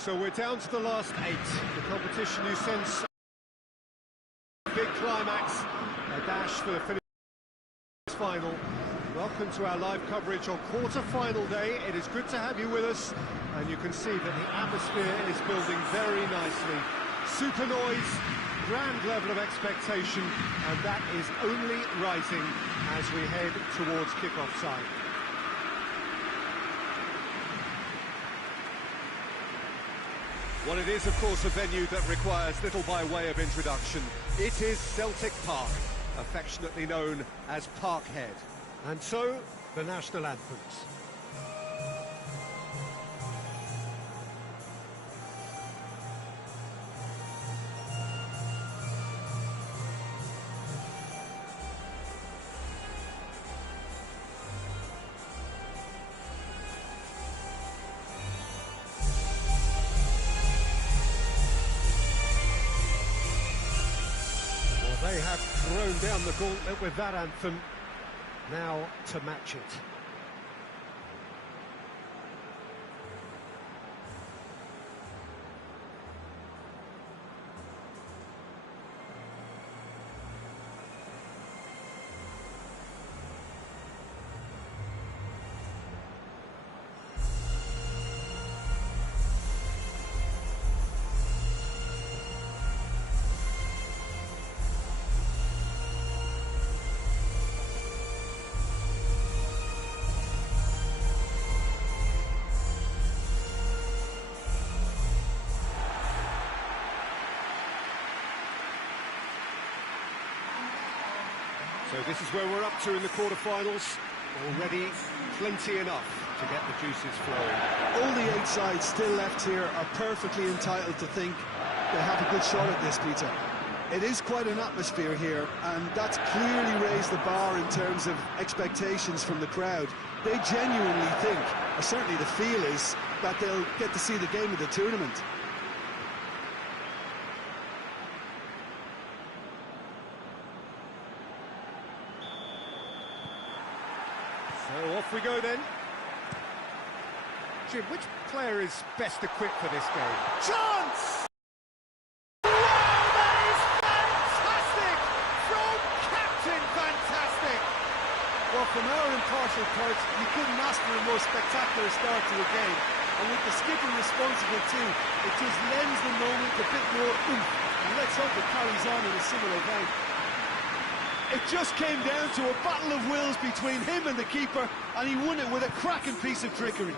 So we're down to the last 8. The competition you sense a big climax, a dash for the finish final. Welcome to our live coverage on quarter-final day. It is good to have you with us, and you can see that the atmosphere is building very nicely. Super noise, grand level of expectation, and that is only rising as we head towards kick-off time. Well, it is, of course, a venue that requires little by way of introduction. It is Celtic Park, affectionately known as Parkhead. And so, the national anthems. They have thrown down the gauntlet with that anthem. Now to match it. So this is where we're up to in the quarter-finals. Already plenty enough to get the juices flowing. All the 8 sides still left here are perfectly entitled to think they have a good shot at this, Peter. It is quite an atmosphere here, and that's clearly raised the bar in terms of expectations from the crowd. They genuinely think, or certainly the feel is, that they'll get to see the game of the tournament. So off we go then. Jim, which player is best equipped for this game? Chance! Wow, that is fantastic! From Captain Fantastic! Well, from our impartial part, you couldn't ask for a more spectacular start to a game. And with the skipper responsible too, it just lends the moment a bit more oomph. And let's hope it carries on in a similar vein. It just came down to a battle of wills between him and the keeper, and he won it with a cracking piece of trickery.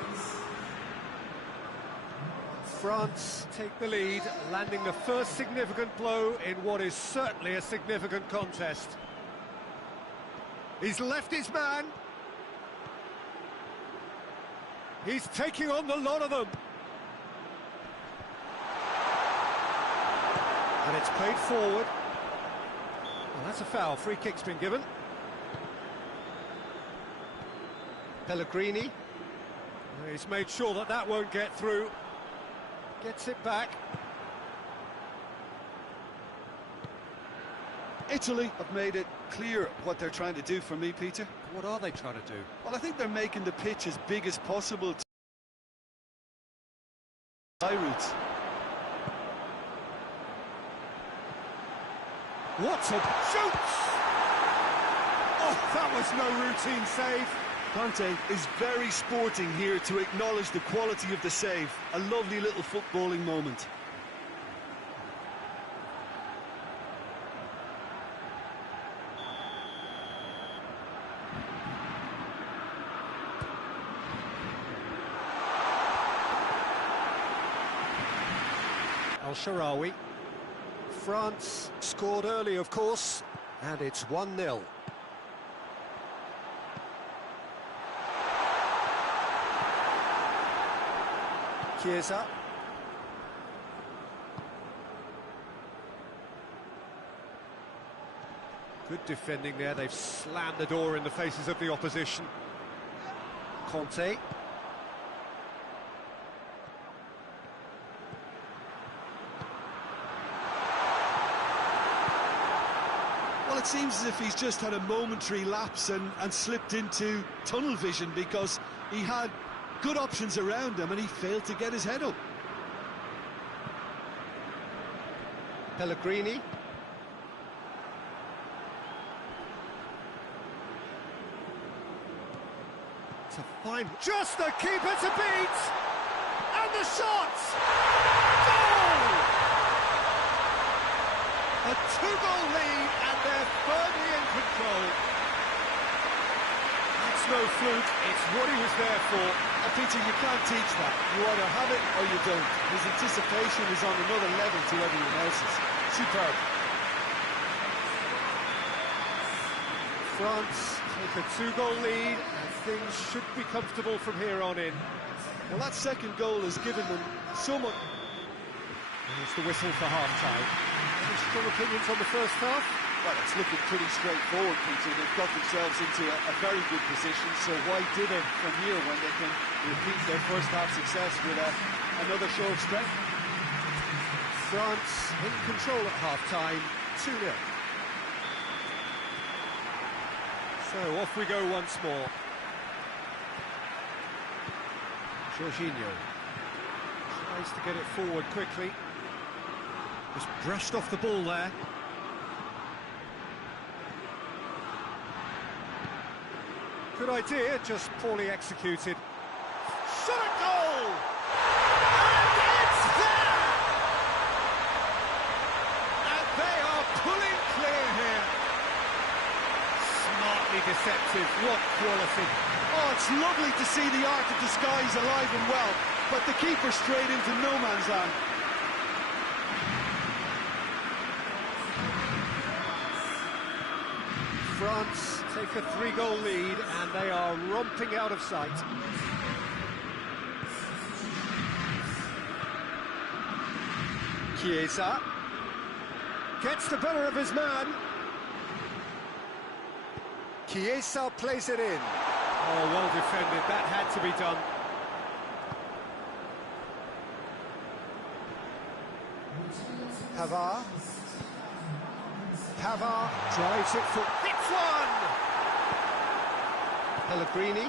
France take the lead, landing the first significant blow in what is certainly a significant contest. He's left his man. He's taking on the lot of them. And it's played forward. Well, that's a foul. Free kick's been given. Pellegrini. He's made sure that that won't get through. Gets it back. Italy have made it clear what they're trying to do for me, Peter. What are they trying to do? Well, I think they're making the pitch as big as possible to routes. What a shoot! Oh, that was no routine save. Conte is very sporting here to acknowledge the quality of the save. A lovely little footballing moment. Al-Sharawi. France scored early, of course, and it's 1-0. Chiesa. Good defending there. They've slammed the door in the faces of the opposition. Conte. Well, it seems as if he's just had a momentary lapse and slipped into tunnel vision, because he had good options around him and he failed to get his head up. Pellegrini. To find just the keeper to beat, and the shot! Goal! A two-goal lead, and they're firmly in control. That's no fluke, it's what he was there for. Peter, you can't teach that. You either have it or you don't. His anticipation is on another level to everyone else's. Superb. France take a two-goal lead, and things should be comfortable from here on in. Well, that second goal has given them so much. There's the whistle for half-time. Any strong opinions on the first half? Well, it's looking pretty straightforward, Peter. They've got themselves into a very good position, so why dither from here when they can repeat their first half success with another show of strength? France in control at half-time, 2-0. So off we go once more. Jorginho tries to get it forward quickly. Just brushed off the ball there. Good idea, just poorly executed. Shot a goal! And it's there! And they are pulling clear here. Smartly deceptive, what quality. Oh, it's lovely to see the art of disguise alive and well, but the keeper straight into no man's land. France take a three-goal lead, and they are romping out of sight. Chiesa gets the better of his man. Chiesa plays it in. Oh, well defended, that had to be done. Pavard. Pavard drives it for... Hits one! Pellegrini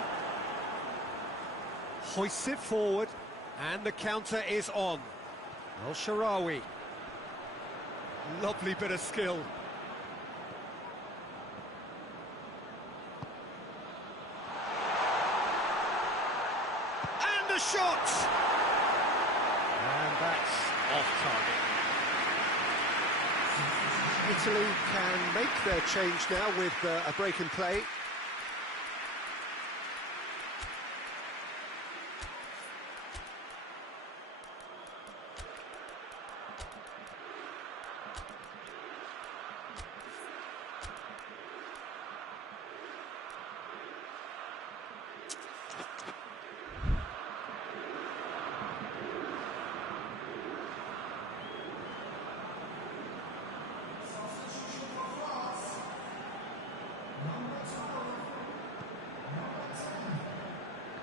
hoists it forward, and the counter is on. El Shaarawy. Lovely bit of skill. And the shot! And that's off target. Italy can make their change now with a break in play.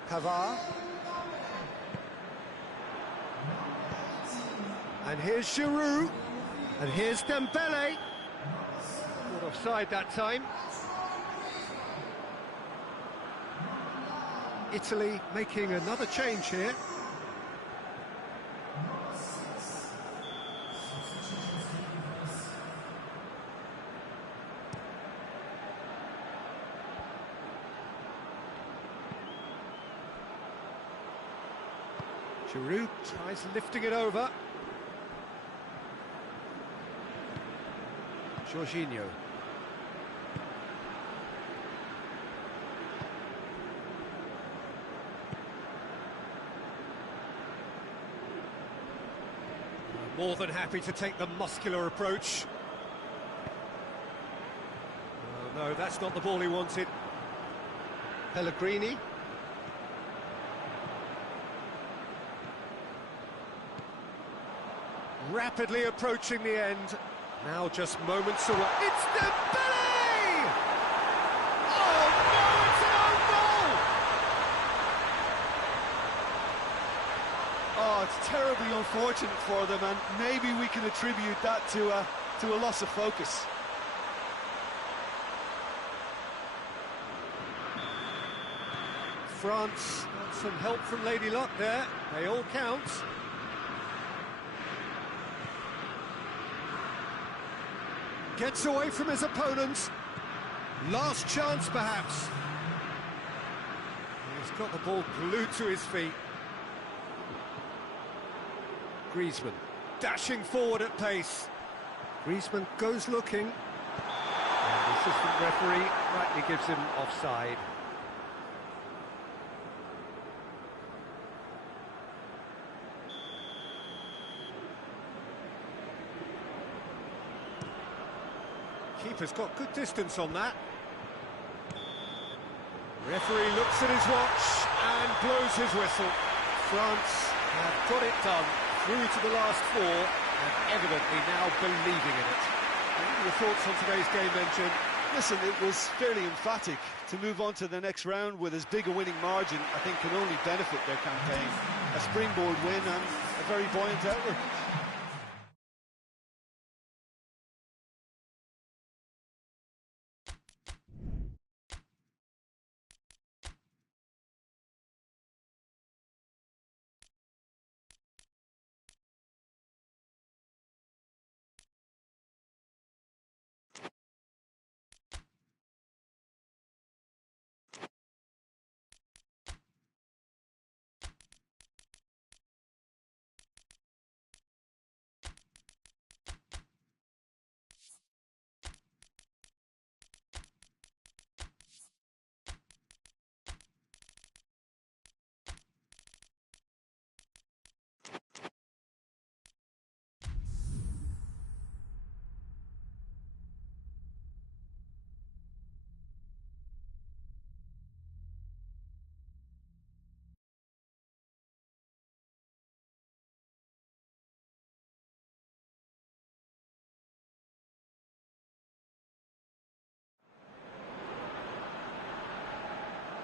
Pavard. And here's Giroud. And here's Dembele. Not offside that time. Italy making another change here. Giroud tries lifting it over. Jorginho. More than happy to take the muscular approach. Oh, no, that's not the ball he wanted. Pellegrini. Rapidly approaching the end. Now just moments away. It's Dembele! Oh no, it's an own goal! Oh, it's terribly unfortunate for them, and maybe we can attribute that to a loss of focus. France got some help from Lady Luck there. They all count. Gets away from his opponents. Last chance, perhaps. He's got the ball glued to his feet. Griezmann dashing forward at pace. Griezmann goes looking. And the assistant referee rightly gives him offside. Keeper's got good distance on that. Referee looks at his watch and blows his whistle. France have got it done, through to the last four, and evidently now believing in it. What are your thoughts on today's game then, Jim? Listen, it was fairly emphatic. To move on to the next round with as big a winning margin, I think can only benefit their campaign. A springboard win and a very buoyant outlook.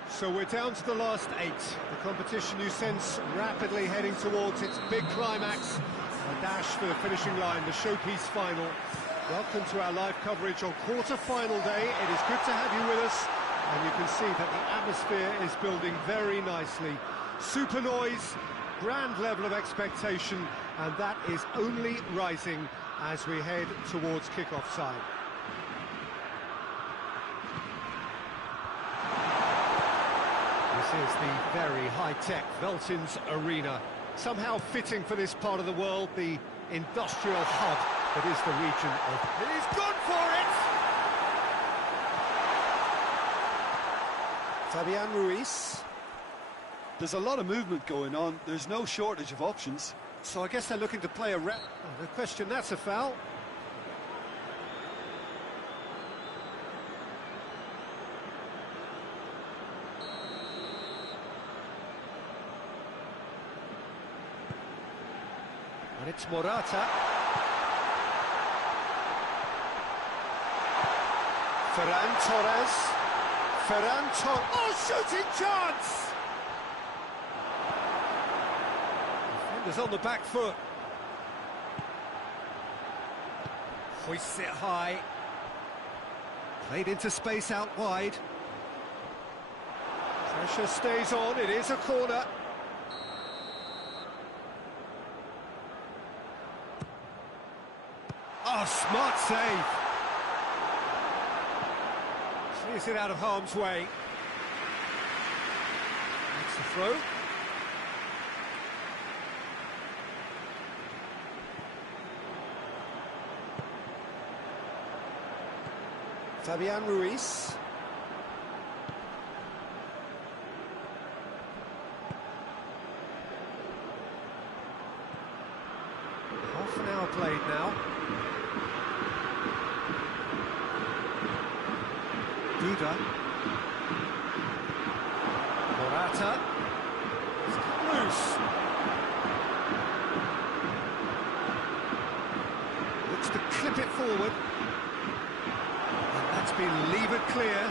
So we're down to the last 8. The competition you sense rapidly heading towards its big climax. A dash for the finishing line, the showpiece final. Welcome to our live coverage on quarter-final day. It is good to have you with us. And you can see that the atmosphere is building very nicely. Super noise, grand level of expectation, and that is only rising as we head towards kick-off time. This is the very high-tech Veltins Arena, somehow fitting for this part of the world, the industrial hub that is the region of... He's gone for it! Fabian Ruiz. There's a lot of movement going on. There's no shortage of options. So I guess they're looking to play a... the question, that's a foul. And it's Morata. Ferran Torres. Oh, shooting chance! Defenders on the back foot. Hoists it high. Played into space out wide. Pressure stays on, it is a corner. Oh, smart save. Clears it out of harm's way. That's the throw. Fabian Ruiz. Half an hour played now. Duda. Morata. It's come loose. Looks to clip it forward. And that's been levered clear.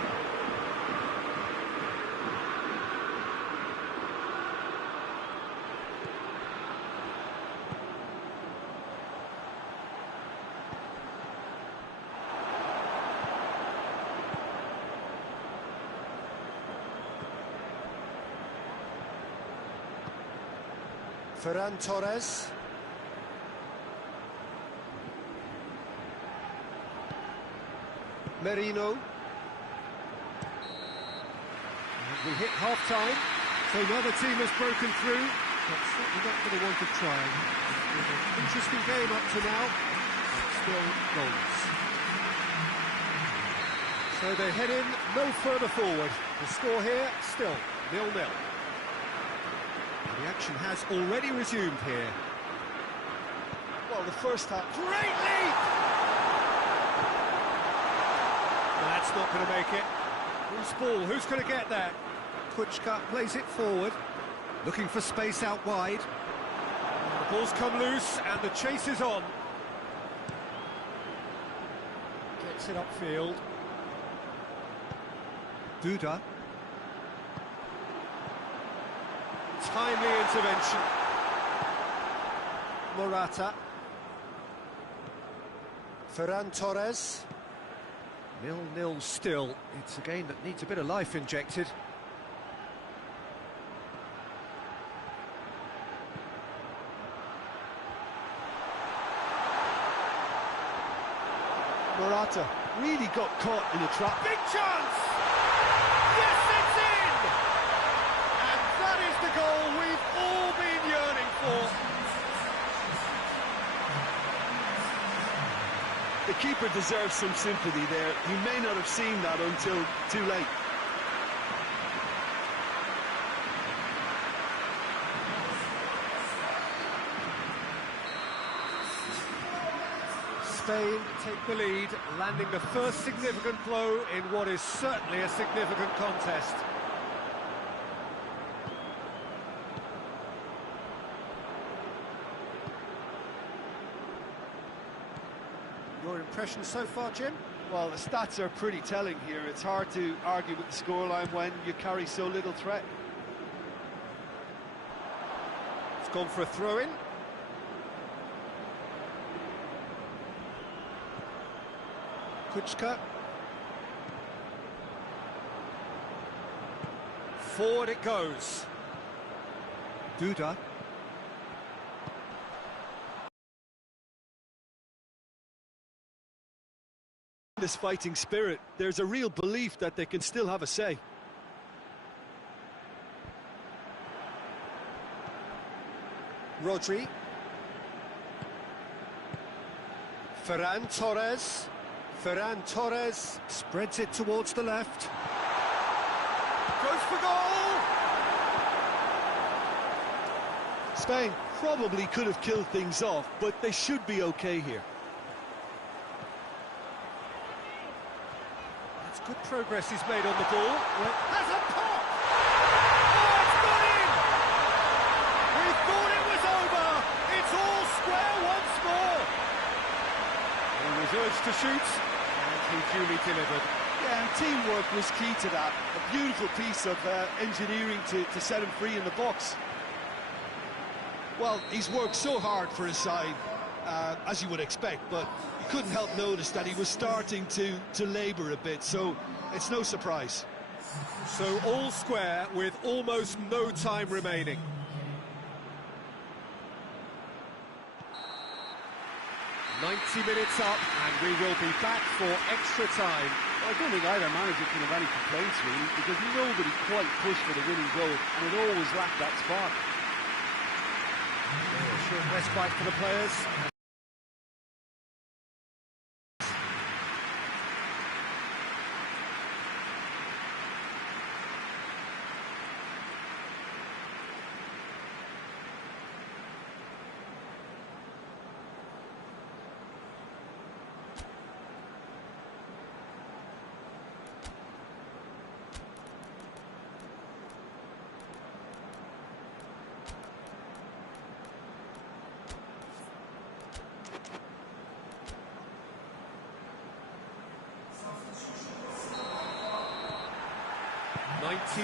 Ferran Torres. Merino. And we hit half-time, so another team has broken through, but certainly not for the want of trying. It's been an interesting game up to now, and still goals. So they head in no further forward. The score here, still 0-0. The action has already resumed here. Well, the first half, great lead! That's not going to make it. Who's ball? Who's going to get there? Kuchka plays it forward, looking for space out wide. The ball's come loose and the chase is on. Gets it upfield. Duda. Timely intervention. Morata. Ferran Torres. 0-0 still. It's a game that needs a bit of life injected. Morata really got caught in a trap. Big chance! Yes, it's in! And that is the goal we've all been yearning for. The keeper deserves some sympathy there. He may not have seen that until too late. Spain take the lead, landing the first significant blow in what is certainly a significant contest. Your impression so far, Jim? Well, the stats are pretty telling here. It's hard to argue with the scoreline when you carry so little threat. It's gone for a throw-in. Kuchka. Forward it goes. Duda. This fighting spirit, there's a real belief that they can still have a say. Rodri. Ferran Torres. Ferran Torres spreads it towards the left. Goes for goal! Spain probably could have killed things off, but they should be okay here. That's good progress he's made on the ball. Has a pop! Oh, it's got in! We thought it was over! It's all square once more! He was urged to shoot, and he duly delivered. Yeah, and teamwork was key to that. A beautiful piece of engineering to set him free in the box. Well, he's worked so hard for his side, as you would expect, but you couldn't help notice that he was starting to labour a bit, so it's no surprise. So all square with almost no time remaining. "90 minutes up, and we will be back for extra time." I don't think either manager can have any complaints, really, because nobody quite pushed for the winning goal, and it always lacked that spark. Short respite for the players.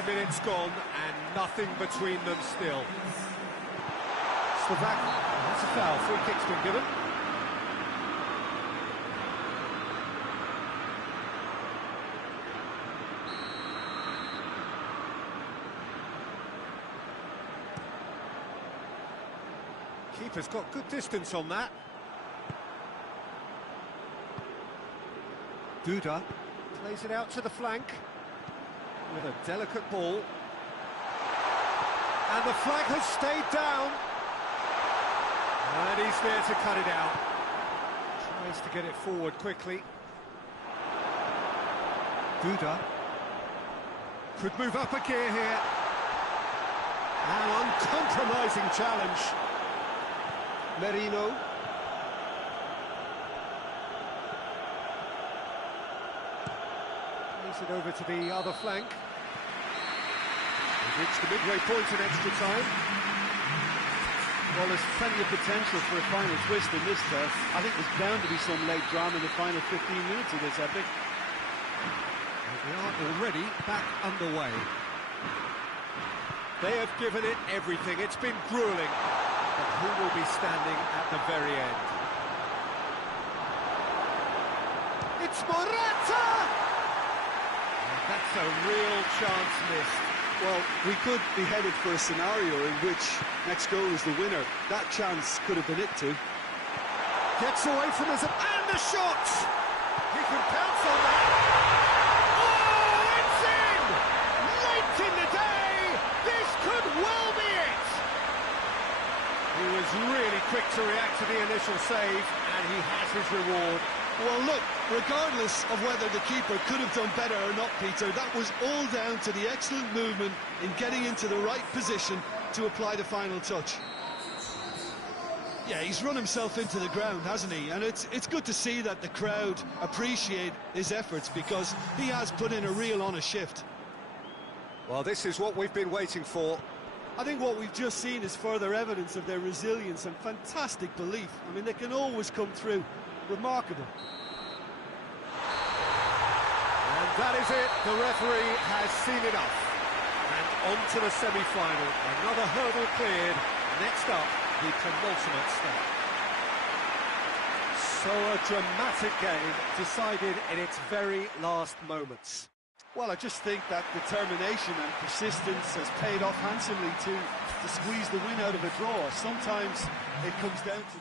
Minutes gone and nothing between them still. Slovak, that's a foul. Free kick's been given. Keeper's got good distance on that. Duda plays it out to the flank with a delicate ball. And the flag has stayed down. And he's there to cut it out. Tries to get it forward quickly. Duda could move up a gear here. An uncompromising challenge. Merino. Plays it over to the other flank. We've reached the midway point in extra time. Well, there's plenty of potential for a final twist in this turf. I think there's bound to be some late drama in the final 15 minutes of this epic. We are already back underway. They have given it everything. It's been grueling. But who will be standing at the very end? It's Morata! That's a real chance missed. Well, we could be headed for a scenario in which next goal is the winner. That chance could have been it too. Gets away from us, and the shot! He can pounce on that. Oh, it's in! Late in the day! This could well be it! He was really quick to react to the initial save, and he has his reward. Well, look, regardless of whether the keeper could have done better or not, Peter, that was all down to the excellent movement in getting into the right position to apply the final touch. Yeah, he's run himself into the ground, hasn't he? And it's good to see that the crowd appreciate his efforts, because he has put in a real honest shift. Well, this is what we've been waiting for. I think what we've just seen is further evidence of their resilience and fantastic belief. I mean, they can always come through. Remarkable. And that is it. The referee has seen enough. And on to the semi-final. Another hurdle cleared. Next up, the penultimate step. So a dramatic game decided in its very last moments. Well, I just think that determination and persistence has paid off handsomely to squeeze the win out of a draw. Sometimes it comes down to...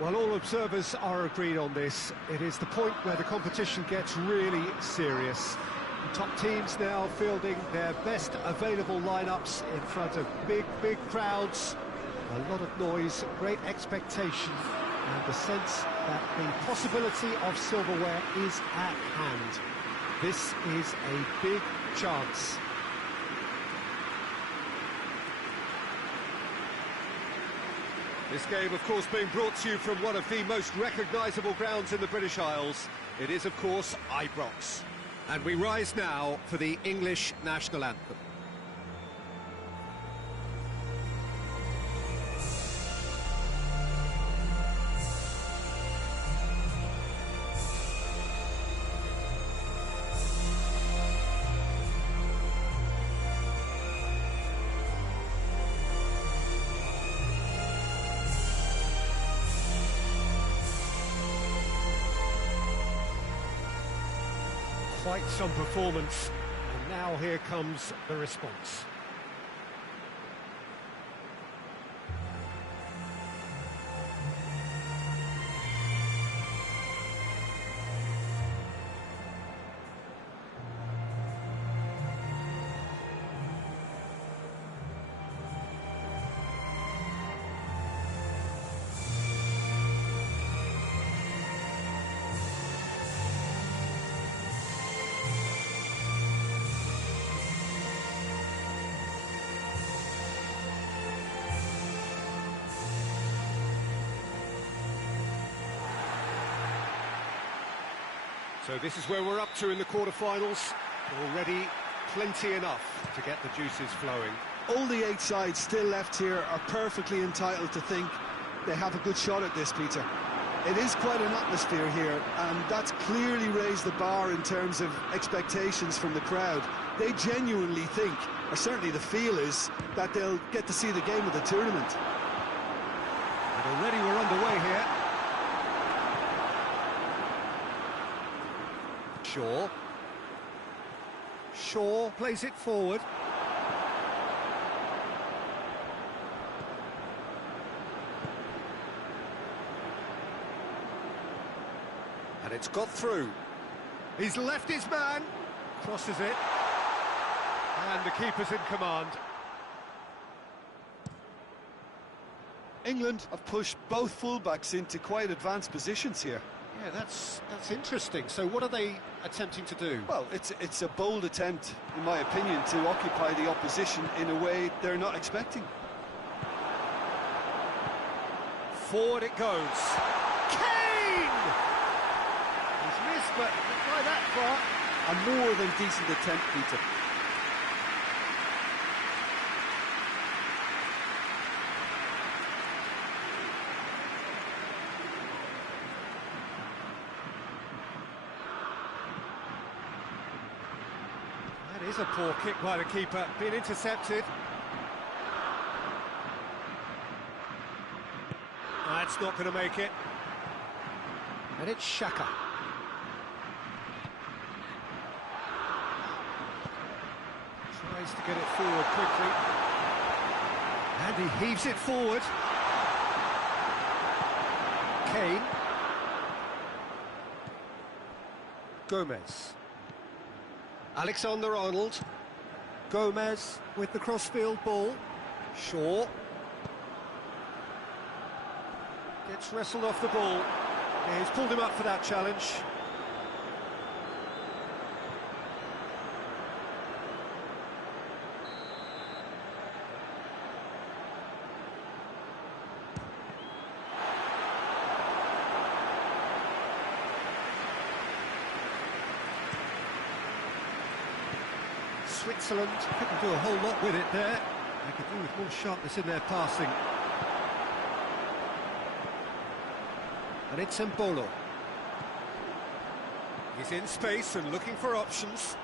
Well, all observers are agreed on this. It is the point where the competition gets really serious. The top teams now fielding their best available lineups in front of big crowds. A lot of noise, great expectation, and the sense that the possibility of silverware is at hand. This is a big chance. This game, of course, being brought to you from one of the most recognisable grounds in the British Isles. It is, of course, Ibrox. And we rise now for the English national anthem. Quite some performance, and now here comes the response. So this is where we're up to in the quarterfinals. Already plenty enough to get the juices flowing. All the 8 sides still left here are perfectly entitled to think they have a good shot at this, Peter. It is quite an atmosphere here, and that's clearly raised the bar in terms of expectations from the crowd. They genuinely think, or certainly the feel is, that they'll get to see the game of the tournament. And already we're underway here. Shaw plays it forward. And it's got through. He's left his man. Crosses it. And the keeper's in command. England have pushed both fullbacks into quite advanced positions here. Yeah, that's interesting. So what are they attempting to do? Well, it's a bold attempt, in my opinion, to occupy the opposition in a way they're not expecting. Forward it goes. Kane! He's missed, but not by that far. A more than decent attempt, Peter. That is a poor kick by the keeper, being intercepted. That's not going to make it. And it's Xhaka. Tries to get it forward quickly. And he heaves it forward. Kane. Gomez. Alexander-Arnold. Gomez with the crossfield ball. Shaw. Gets wrestled off the ball. Yeah, he's pulled him up for that challenge. Switzerland couldn't do a whole lot with it there. They could do with more sharpness in their passing. And it's Mbolo. He's in space and looking for options.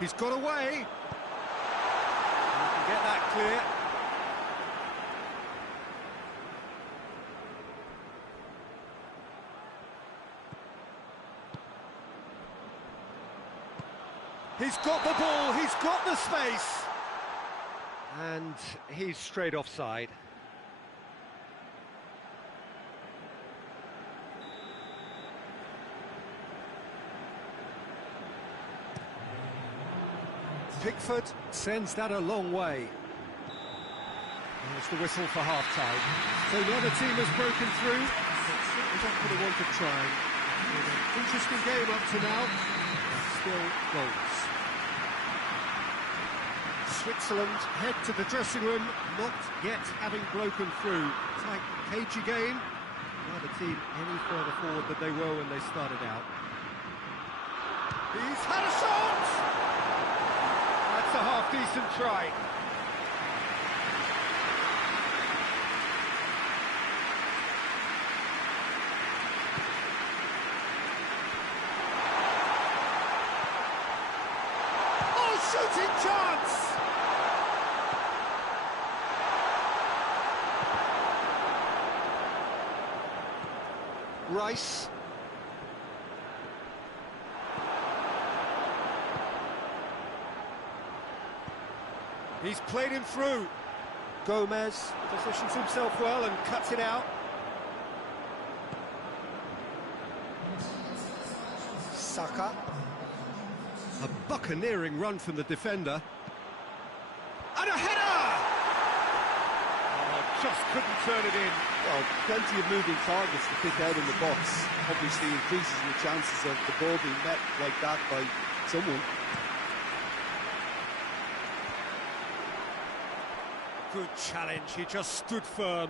He's got away. He can get that clear. He's got the ball, he's got the space. And he's straight offside. Pickford sends that a long way. There's the whistle for half-time. So neither team has broken through. They're not going to want to try. Interesting game up to now. Still goals. Switzerland head to the dressing room, not yet having broken through. Tight, cagey game. Neither team any further forward than they were when they started out. He's had a shot! That's a half-decent try. Oh, shooting chance! Rice. He's played him through. Gomez positions himself well and cuts it out. Saka. A buccaneering run from the defender. And a header! Oh, just couldn't turn it in. Well, plenty of moving targets to pick out in the box. Obviously increases your chances of the ball being met like that by someone. Good challenge, he just stood firm.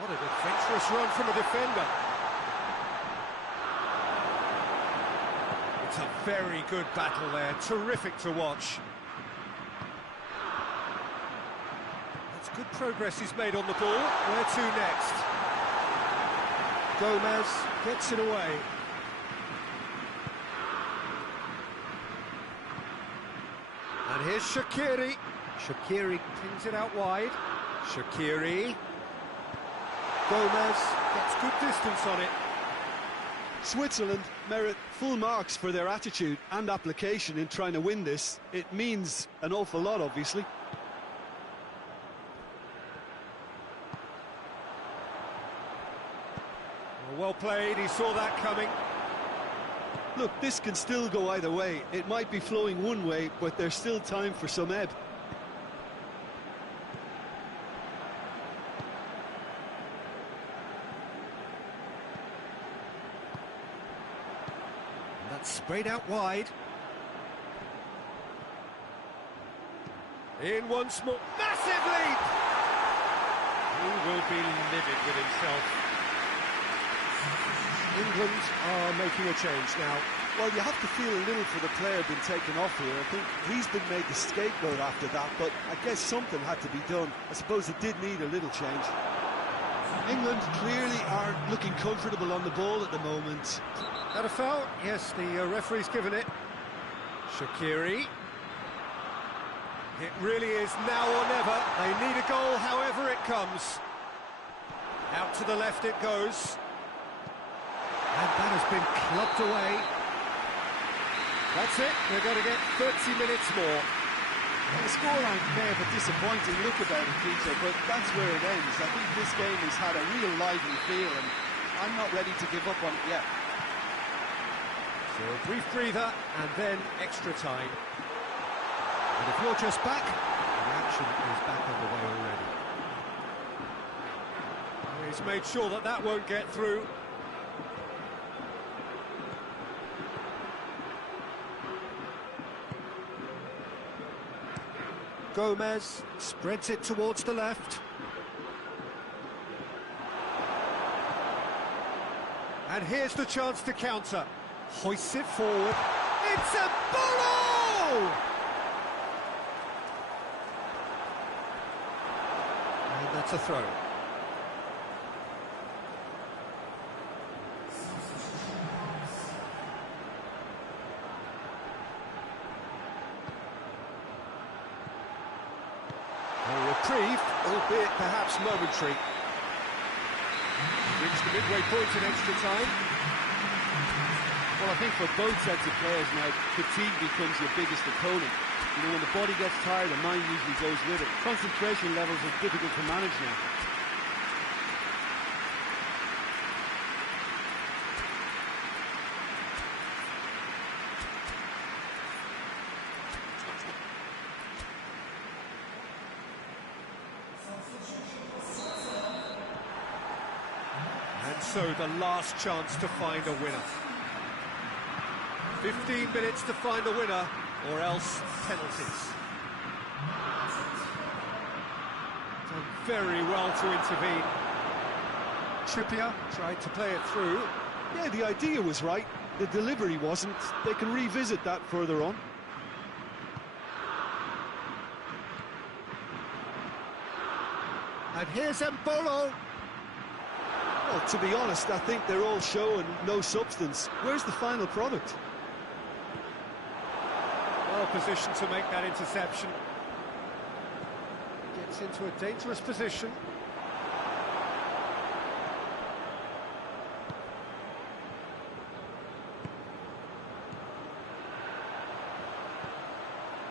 What an adventurous run from a defender. It's a very good battle there, terrific to watch. That's good progress he's made on the ball. Where to next? Gomez gets it away. And here's Shaqiri. Shaqiri pings it out wide. Shaqiri. Gomez gets good distance on it. Switzerland merit full marks for their attitude and application in trying to win this. It means an awful lot, obviously. Well played, he saw that coming. Look, this can still go either way. It might be flowing one way, but there's still time for some ebb. That's sprayed out wide. In once more. Massive leap! He will be livid with himself. England are making a change now. Well, you have to feel a little for the player being taken off here. I think he's been made the scapegoat after that, but I guess something had to be done. I suppose it did need a little change. England clearly aren't looking comfortable on the ball at the moment. That a foul? Yes, the referee's given it. Shaqiri. It really is now or never. They need a goal, however it comes. Out to the left it goes. And that has been clubbed away. That's it, they're going to get 30 minutes more. Well, the scoreline may have a disappointing look about it, Peter, but that's where it ends. I think this game has had a real lively feel, and I'm not ready to give up on it yet. So a brief breather, and then extra time. And if you're just back, the action is back on the way already. He's made sure that that won't get through. Gomez spreads it towards the left. And here's the chance to counter. Hoists it forward. It's a ball! And that's a throw. Reprieve, albeit perhaps momentary. Reached the midway point in extra time. Well, I think for both sets of players now, fatigue becomes your biggest opponent. You know, when the body gets tired, the mind usually goes with it. Concentration levels are difficult to manage now. And so the last chance to find a winner. 15 minutes to find a winner, or else penalties. Done very well to intervene. Trippier tried to play it through. Yeah, the idea was right. The delivery wasn't. They can revisit that further on. And here's Mbolo. Well, to be honest, I think they're all show and no substance. Where's the final product? Well positioned to make that interception. Gets into a dangerous position.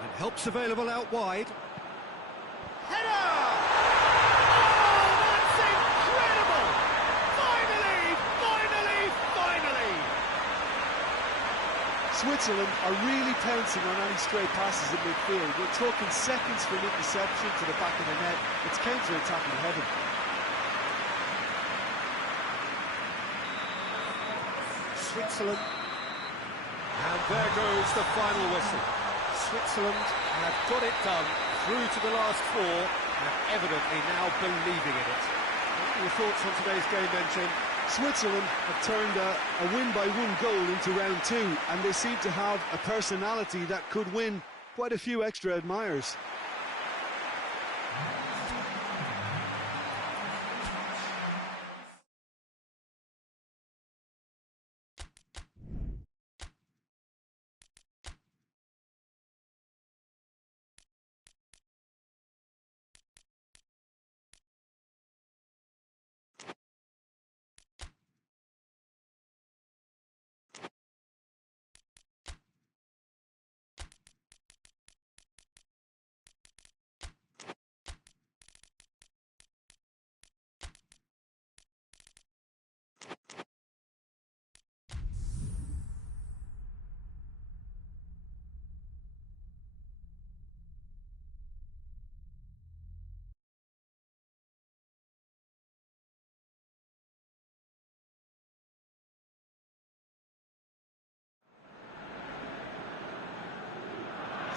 And help's available out wide. Header! Switzerland are really pouncing on any stray passes in midfield. We're talking seconds from interception to the back of the net. It's counter-attacking heaven. Switzerland. And there goes the final whistle. Switzerland have got it done through to the last four and evidently now believing in it. What are your thoughts on today's game then, Jim? Switzerland have turned a win by one goal into round two, and they seem to have a personality that could win quite a few extra admirers.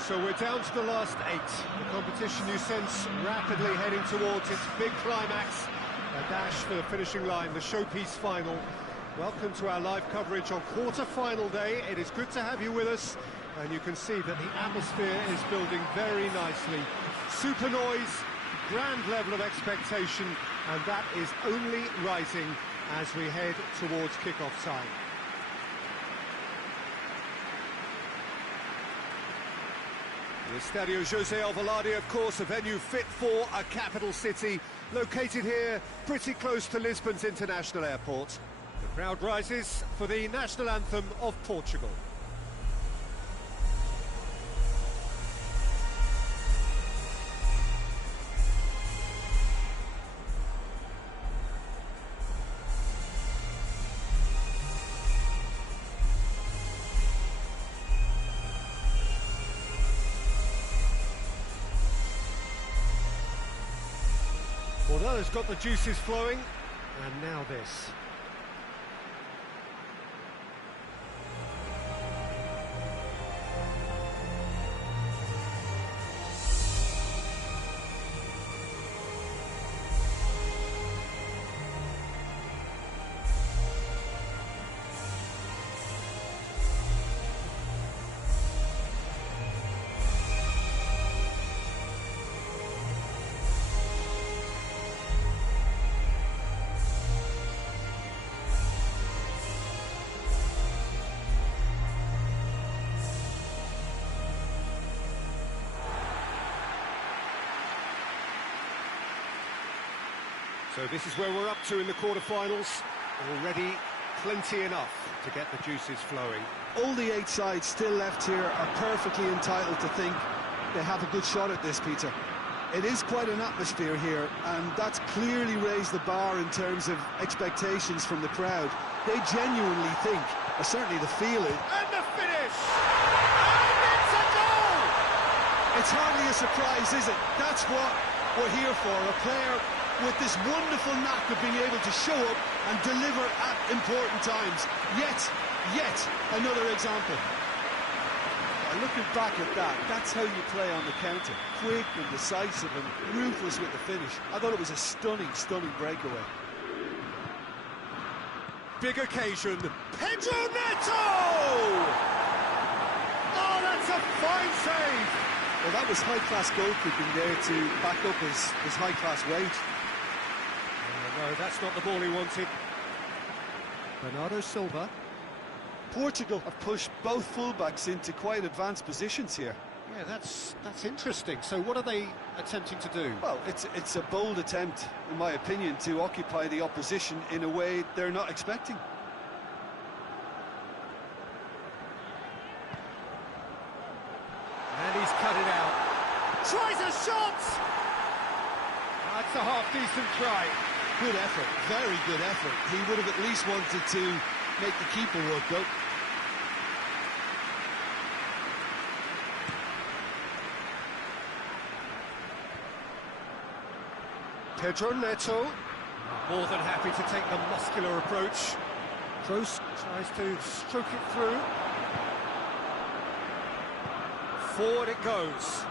So we're down to the last 8. The competition you sense rapidly heading towards its big climax. A dash for the finishing line, the showpiece final. Welcome to our live coverage on quarter-final day. It is good to have you with us, and you can see that the atmosphere is building very nicely. Super noise, grand level of expectation, and that is only rising as we head towards kick-off time. The Estadio José Alvalade, of course, a venue fit for a capital city, located here pretty close to Lisbon's international airport. The crowd rises for the national anthem of Portugal. Well, it's got the juices flowing, and now this. So this is where we're up to in the quarterfinals. Already plenty enough to get the juices flowing. All the 8 sides still left here are perfectly entitled to think they have a good shot at this, Peter. It is quite an atmosphere here, and that's clearly raised the bar in terms of expectations from the crowd. They genuinely think, or certainly the feeling. And the finish! And it's a goal! It's hardly a surprise, is it? That's what we're here for, a player with this wonderful knack of being able to show up and deliver at important times. Yet another example. Looking back at that, that's how you play on the counter. Quick and decisive and ruthless with the finish. I thought it was a stunning breakaway. Big occasion. Pedro Neto! Oh, that's a fine save! Well, that was high-class goalkeeping there to back up his high-class wage. No, that's not the ball he wanted. Bernardo Silva. Portugal have pushed both fullbacks into quite advanced positions here. Yeah, that's interesting. So what are they attempting to do? Well, it's a bold attempt, in my opinion, to occupy the opposition in a way they're not expecting. And he's cut it out. Tries a shot! That's a half-decent try. Good effort, very good effort. He would have at least wanted to make the keeper work, though. Pedro Neto, more than happy to take the muscular approach. Kroos tries to stroke it through. Forward it goes.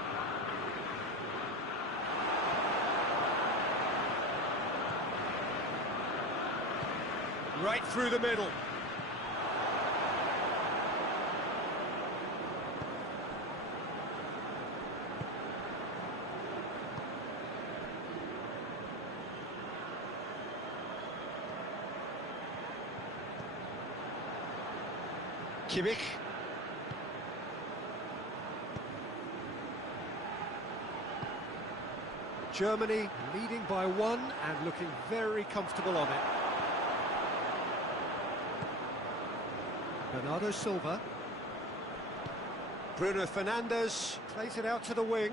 Right through the middle. Kimmich. Germany leading by 1 and looking very comfortable on it. Bernardo Silva. Bruno Fernandes plays it out to the wing.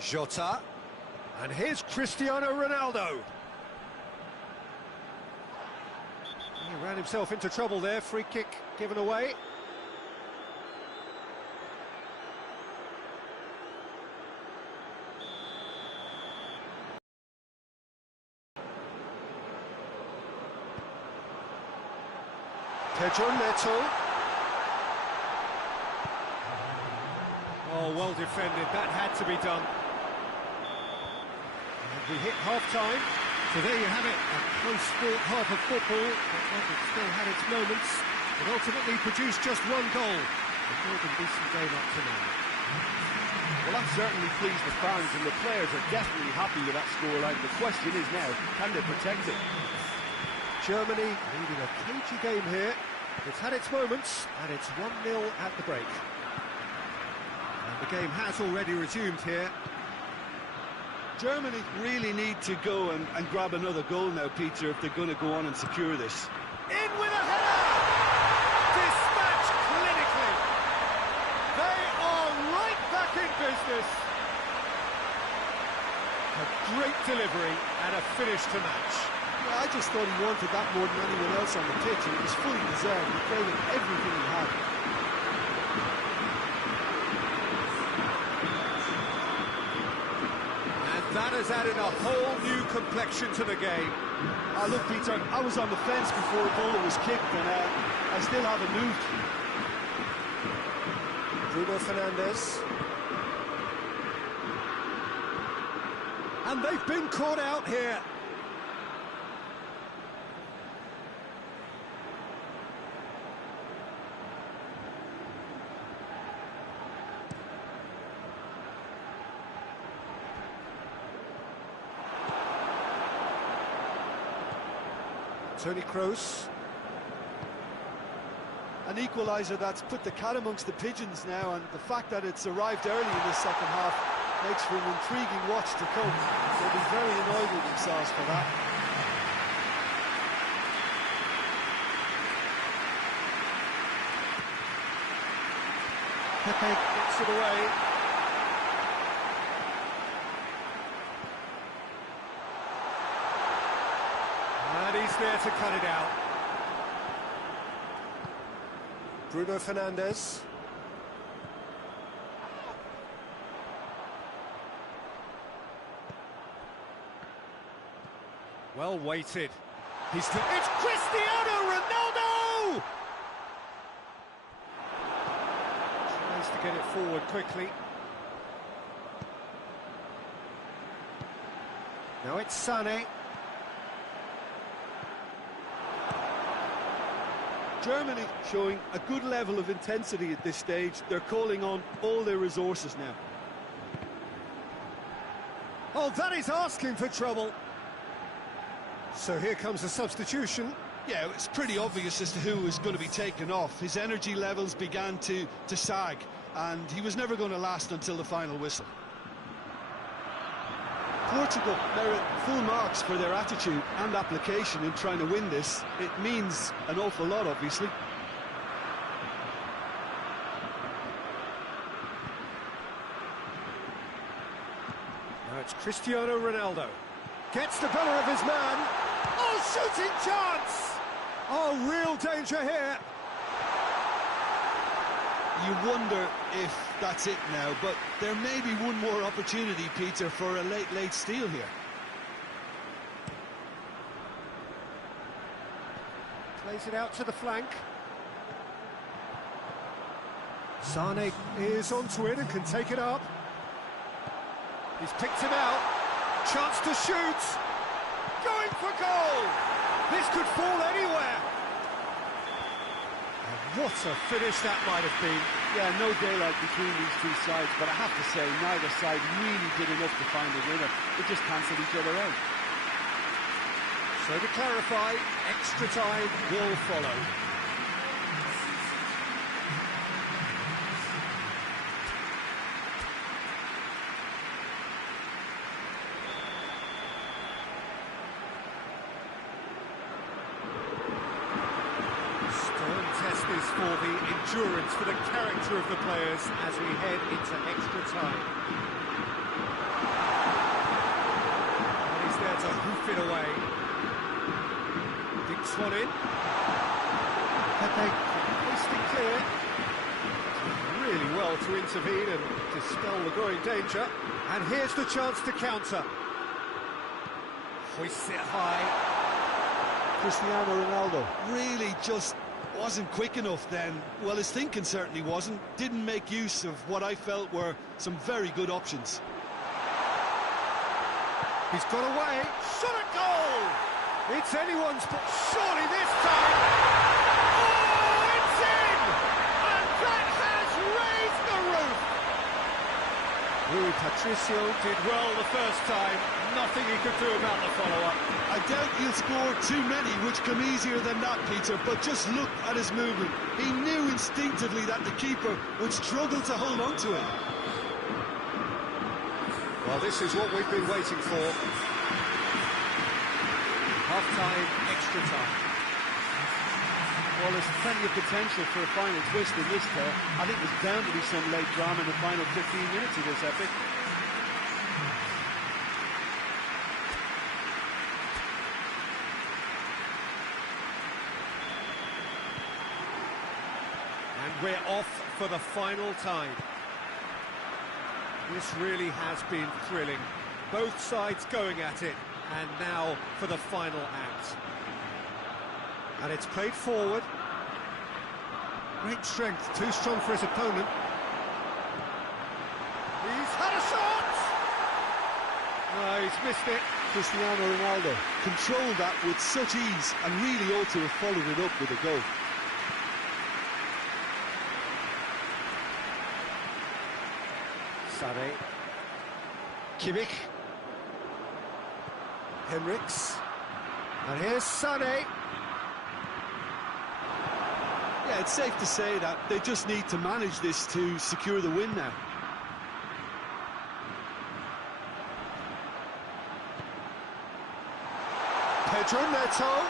Jota. And here's Cristiano Ronaldo. He ran himself into trouble there, free kick given away. Pedro Neto. Oh, well defended, that had to be done. And we hit half-time. So there you have it, a close-fought half of football, but one that still had its moments. It ultimately produced just 1 goal. A more than decent game up to now. Well, that certainly pleased the fans, and the players are definitely happy with that scoreline. The question is now, can they protect it? Germany leading a cagey game here. It's had its moments, and it's 1-0 at the break. And the game has already resumed here. Germany really need to go and grab another goal now, Peter, if they're going to go on and secure this. In with a header! Dispatched clinically. They are right back in business. A great delivery and a finish to match. Yeah, I just thought he wanted that more than anyone else on the pitch, and it was fully deserved. He gave it everything he had. That has added a whole new complexion to the game. Look, Peter, I was on the fence before the ball was kicked, and I still haven't moved. Bruno Fernandes. And they've been caught out here. Toni Kroos. An equaliser that's put the cat amongst the pigeons now, and the fact that it's arrived early in this second half makes for an intriguing watch to come. They'll be very annoyed with themselves for that. Pepe gets it away. And he's there to cut it out. Bruno Fernandes. Well weighted. It's Cristiano Ronaldo! Tries to get it forward quickly. Now it's Sané. Germany showing a good level of intensity at this stage. They're calling on all their resources now. Oh, that is asking for trouble. So here comes a substitution. Yeah, it's pretty obvious as to who was going to be taken off. His energy levels began to sag, and he was never going to last until the final whistle. Portugal merit full marks for their attitude and application in trying to win this. It means an awful lot, obviously. Now it's Cristiano Ronaldo. Gets the better of his man. Oh, shooting chance! Oh, real danger here. You wonder if that's it now, but there may be one more opportunity, Peter, for a late steal here. Plays it out to the flank. Sané is onto it and can take it up. He's picked him out. Chance to shoot. Going for goal! This could fall anywhere. And what a finish that might have been. Yeah, no daylight between these two sides, but I have to say, neither side really did enough to find a winner. They just cancelled each other out. So to clarify, extra time will follow. For the endurance, for the character of the players as we head into extra time. And he's there to hoof it away. Dinks one in. Pepe hoisting clear. Really well to intervene and dispel the growing danger. And here's the chance to counter. Hoists it high. Cristiano Ronaldo really just wasn't quick enough then. Well, his thinking certainly wasn't. Didn't make use of what I felt were some very good options. He's got away. Shot at goal! It's anyone's, but surely this time... Oh, it's in! And that has raised the roof! Rui Patricio did well the first time. Nothing he could do about the follow-up. I doubt he'll score too many, which come easier than that, Peter, but just look at his movement. He knew instinctively that the keeper would struggle to hold on to it. Well, this is what we've been waiting for. Half-time, extra time. Well, there's plenty of potential for a final twist in this tale. I think there's bound to be some late drama in the final 15 minutes of this epic. We're off for the final time. This really has been thrilling. Both sides going at it, and now for the final act. And it's played forward. Great strength, too strong for his opponent. He's had a shot! No, he's missed it. Cristiano Ronaldo controlled that with such ease and really ought to have followed it up with a goal. Sade, Kimmich, Henriks, and here's Sade. Yeah, it's safe to say that they just need to manage this to secure the win now. Pedro Neto,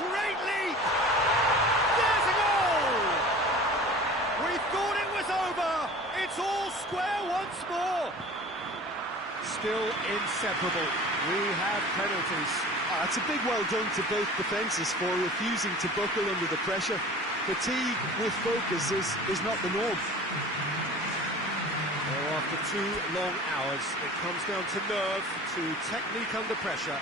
great leap! There's a goal! We thought it was over! It's all square once more! Still inseparable. We have penalties. It's a big well done to both defences for refusing to buckle under the pressure. Fatigue with focus is not the norm. Well, after 2 long hours, it comes down to nerve, to technique under pressure.